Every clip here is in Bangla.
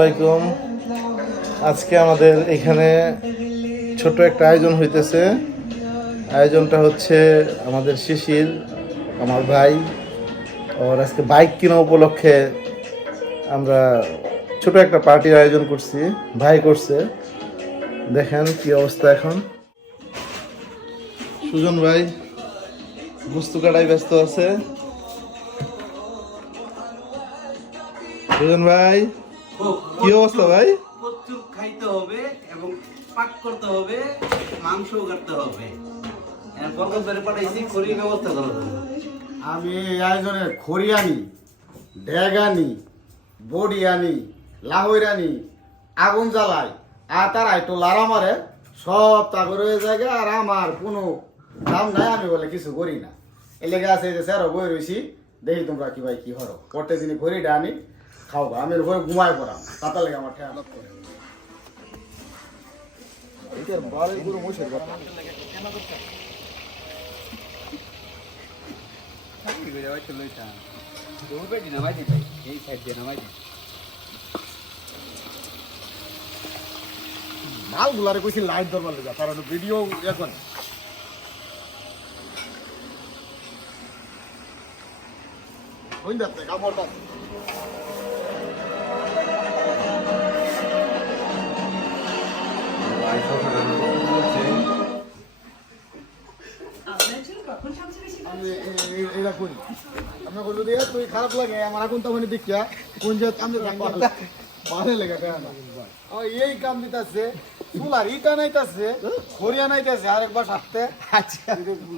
আলাইকুম। আজকে আমাদের এখানে ছোট একটা আয়োজন হইতেছে। আয়োজনটা হচ্ছে আমাদের শিশির, আমার ভাই, ওর আজকে বাইক কেনা উপলক্ষে আমরা ছোট একটা পার্টির আয়োজন করছি। ভাই করছে, দেখেন কি অবস্থা। এখন সুজন ভাই বস্তু কাটাই ব্যস্ত আছে। সুজন ভাই কি অবস্থা ভাই? প্রচুর খাইতে হবে এবং পাক করতে হবে, মাংসও কাটতে হবে। বরকত ধরে পাঠাইছি খড়ির ব্যবস্থা করার জন্য। আমি এই আয়োজনে খড়ি আনি, ড্যাগ আনি, বডি আনি, লাহইর আনি, আগুন জ্বালাই, আর তার আইটো লারা মারে সব তাগর হয়ে যায়। আর আমার কোনো দাম নাই, আমি বলে কিছু করি না। এই লেগে আছে যে স্যার বই রয়েছি, দেখি তোমরা কি ভাই কি হরো। প্রত্যেক দিনই খড়িটা আনি, খাও, আমি ভয়ে ঘুমায় পড়াম, তাতা লেগে আমার ঠেয়া করে। এটার বাড়ি গুলো মশার কথা মালগুলারে কইছি লাইট ধরবার লেগে, তার ভিডিও এখন হইন যাচ্ছে কাপড়টা। এটা করি আপনার করলো দিয়ে তুই খারাপ লাগে আমার এখন তখন দেখিয়া কোন যে আমি ভালো লেগে এই কাম দিতেছে চুলার ইটা নাইতেছে হরিয়া নাইতেছে আরেকবার সাথে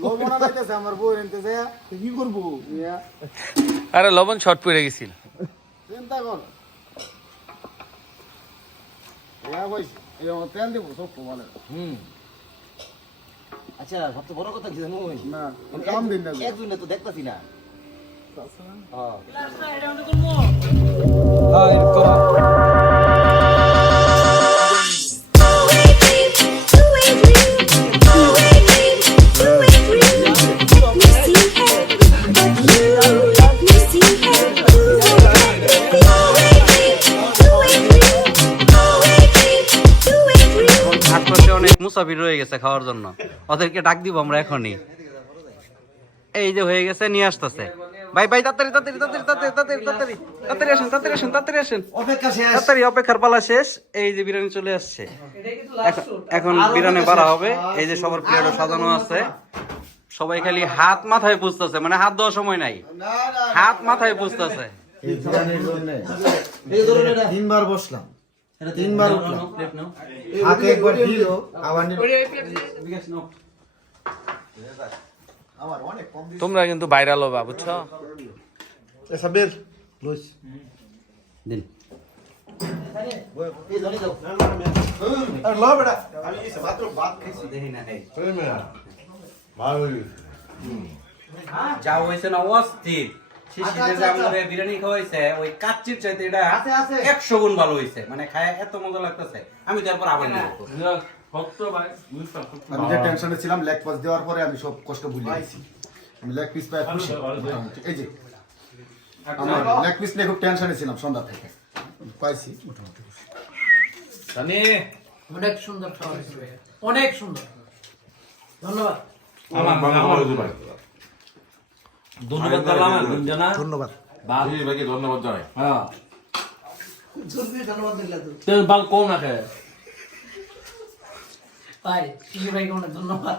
লবণ নাইতেছে আমার বউ এনতেছে কি করবো আরে লবণ শর্ট পড়ে গেছিল, চিন্তা কর তেল দেবো সব বলে। আচ্ছা সবচেয়ে বড় কথা কি জানো না কাম দিন না একদিন তো দেখতেছি না। অনেক মুসাফির রয়ে গেছে খাওয়ার জন্য, ওদেরকে ডাক দিব আমরা এখনই। এই যে হয়ে গেছে, নিয়ে আসতেছে। ভাই ভাই তাড়াতাড়ি তাড়াতাড়ি তাড়াতাড়ি তাড়াতাড়ি তাড়াতাড়ি তাড়াতাড়ি আসেন, তাড়াতাড়ি আসেন, তাড়াতাড়ি আসেন, অপেক্ষা শেষ, তাড়াতাড়ি অপেক্ষার পালা শেষ। এই যে বিরিয়ানি চলে আসছে, এখন বিরিয়ানি বাড়া হবে। এই যে সবার প্লেটও সাজানো আছে, সবাই খালি হাত মাথায় পুছতেছে, মানে হাত দেওয়ার সময় নাই, হাত মাথায় পুছতেছে। তিনবার বসলাম, তিনবার উঠলাম, হাতে একবার দিল আবার তোমরা কিন্তু ভাইরাল হবা, বুঝছো? সাবির লইস দিন আর ল বেটা, আমি মাত্র ভাত খাইছি। দেখি না এই ভালো যা হয়েছে না অস্থির। শিশিরে যে আমারে বিরিয়ানি খাওয়াইছে, ওই কাচ্চির চাইতে এটা 100 গুণ ভালো হয়েছে। মানে খায় এত মজা লাগতেছে, আমি তারপর আবার নেব। আমি যে টেনশনে ছিলাম লেগ পাস দেওয়ার পরে আমি সব কষ্ট ভুলে গেছি। আমি লেগ পিস পাই খুশি। এই যে আমার লেগ পিস নিয়ে খুব টেনশনে ছিলাম সন্ধ্যা থেকে, পাইছি মোটামুটি খুশি। জানি অনেক সুন্দর খাবার হয়েছে, অনেক সুন্দর, ধন্যবাদ। আমার ধন্যবাদ দিলাম, গুঞ্জনা ধন্যবাদ ভাইকে ধন্যবাদ জানাই। হ্যাঁ ধন্যবাদ দিলা তেল বাল কম না খায় ভাই, শিশু ভাইকে অনেক ধন্যবাদ।